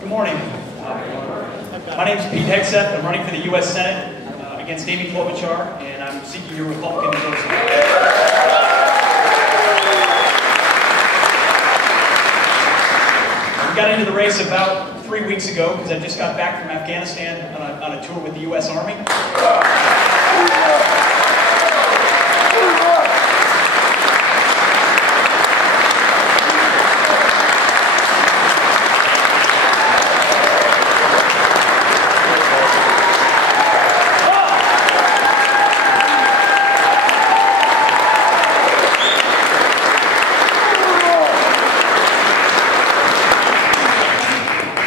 Good morning. My name is Pete Hegseth. I'm running for the U.S. Senate against Amy Klobuchar, and I'm seeking your Republican endorsement. We got into the race about 3 weeks ago because I just got back from Afghanistan on a tour with the U.S. Army.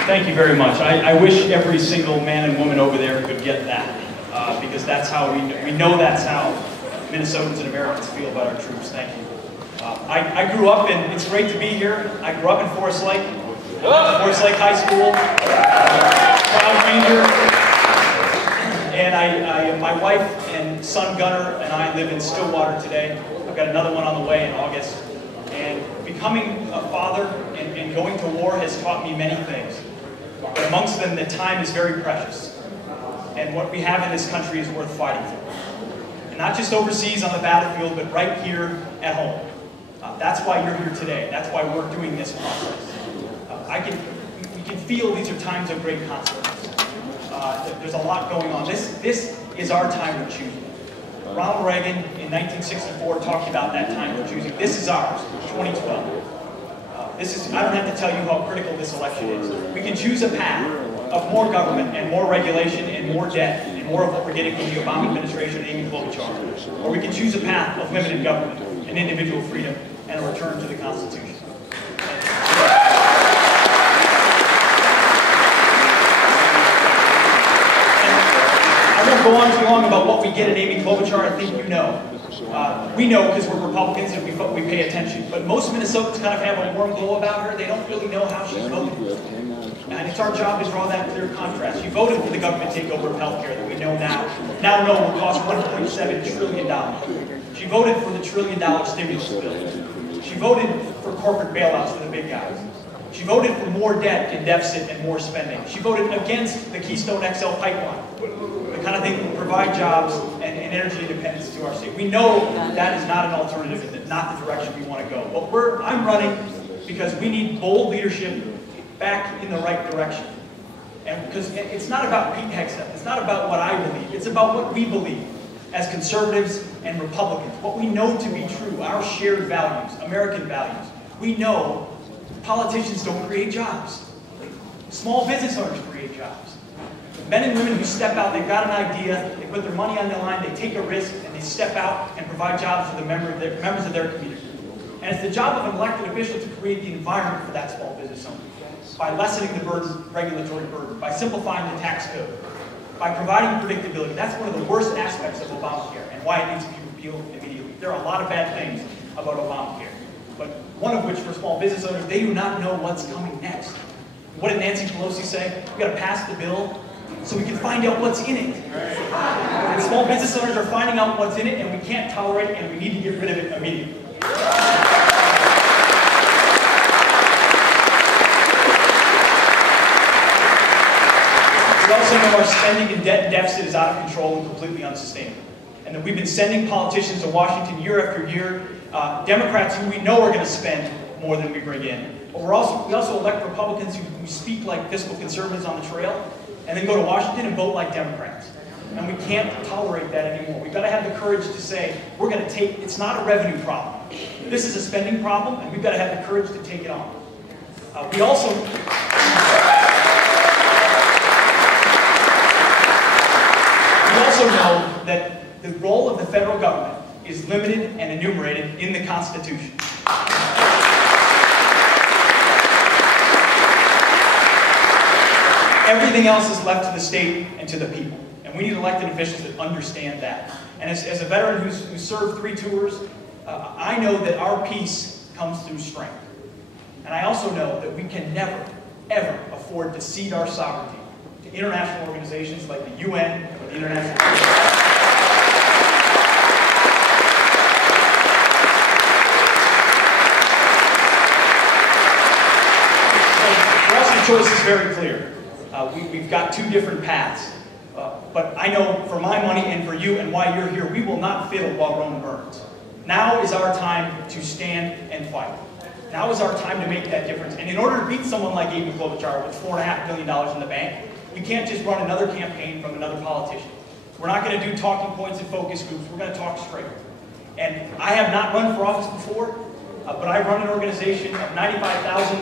Thank you very much. I wish every single man and woman over there could get that, because that's how we know that's how Minnesotans and Americans feel about our troops. Thank you. I grew up in, it's great to be here. I grew up in Forest Lake High School, Proud Ranger, and my wife and son Gunnar and I live in Stillwater today. I've got another one on the way in August. And becoming a father and going to war has taught me many things. But amongst them, that time is very precious. And what we have in this country is worth fighting for. And not just overseas on the battlefield, but right here at home. That's why you're here today. That's why we're doing this process. We can feel these are times of great consequence. There's a lot going on. This is our time of choosing. Ronald Reagan in 1964 talked about that time we're choosing. This is ours, 2012. I don't have to tell you how critical this election is. We can choose a path of more government and more regulation and more debt and more of what we're getting from the Obama administration and Amy Klobuchar. Or we can choose a path of limited government and individual freedom and a return to the Constitution. I won't go on too long about what we get at Amy Klobuchar. I think you know. We know because we're Republicans and we pay attention. But most Minnesotans kind of have a warm glow about her. They don't really know how she's voted. And it's our job to draw that clear contrast. She voted for the government takeover of health care that we know now will cost $1.7 trillion. She voted for the $1 trillion stimulus bill. She voted for corporate bailouts for the big guys. She voted for more debt and deficit and more spending. She voted against the Keystone XL pipeline, the kind of thing that will provide jobs and energy independence to our state. We know that is not an alternative and not the direction we want to go. But I'm running because we need bold leadership back in the right direction. And because it's not about Pete Hegseth. It's not about what I believe. It's about what we believe as conservatives and Republicans. What we know to be true, our shared values, American values. We know politicians don't create jobs. Small business owners create jobs. Men and women who step out, they've got an idea, they put their money on the line, they take a risk, and they step out and provide jobs for the members of their community. And it's the job of an elected official to create the environment for that small business owner by lessening the regulatory burden, by simplifying the tax code, by providing predictability. That's one of the worst aspects of Obamacare and why it needs to be repealed immediately. There are a lot of bad things about Obamacare, but one of which for small business owners, they do not know what's coming next. What did Nancy Pelosi say? We've got to pass the bill so we can find out what's in it. And small business owners are finding out what's in it, and we can't tolerate it, and we need to get rid of it immediately. We also know our spending and debt and deficit is out of control and completely unsustainable. And that we've been sending politicians to Washington year after year, Democrats who we know are going to spend more than we bring in. But we also elect Republicans who speak like fiscal conservatives on the trail, and then go to Washington and vote like Democrats. And we can't tolerate that anymore. We've got to have the courage to say, we're going to take, it's not a revenue problem. This is a spending problem, and we've got to have the courage to take it on. We also know that the role of the federal government is limited and enumerated in the Constitution. Everything else is left to the state and to the people. And we need elected officials that understand that. And as a veteran who's served 3 tours, I know that our peace comes through strength. And I also know that we can never, ever afford to cede our sovereignty to international organizations like the UN or the International For us as choice is very clear. We've got two different paths. But I know for my money and for you and why you're here, we will not fiddle while Rome burns. Now is our time to stand and fight. Now is our time to make that difference. And in order to beat someone like Amy Klobuchar with $4.5 billion in the bank, we can't just run another campaign from another politician. We're not going to do talking points and focus groups. We're going to talk straight. And I have not run for office before, but I run an organization of 95,000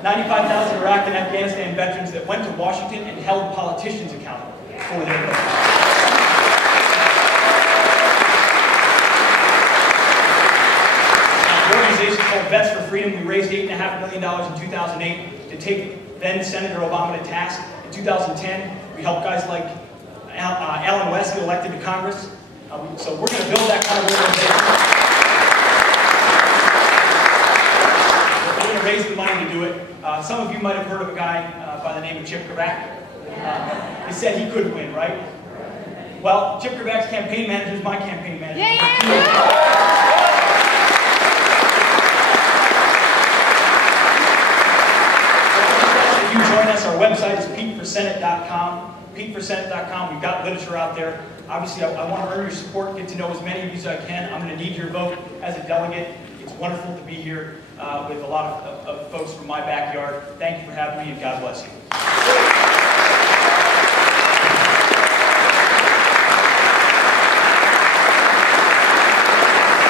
Iraq and Afghanistan veterans that went to Washington and held politicians accountable for their vote. The organization called Vets for Freedom. We raised $8.5 million in 2008 to take then Senator Obama to task. In 2010, we helped guys like Alan West get elected to Congress. So we're going to build that kind of organization. We're going to raise the money to do it. Some of you might have heard of a guy by the name of Chip Kravac. He said he could win, right? Well, Chip Kravac's campaign manager is my campaign manager. If you join us, our website is peteforsenate.com. peteforsenate.com. We've got literature out there. Obviously, I want to earn your support, get to know as many of you as I can. I'm going to need your vote as a delegate. It's wonderful to be here with a lot of folks from my backyard. Thank you for having me, and God bless you.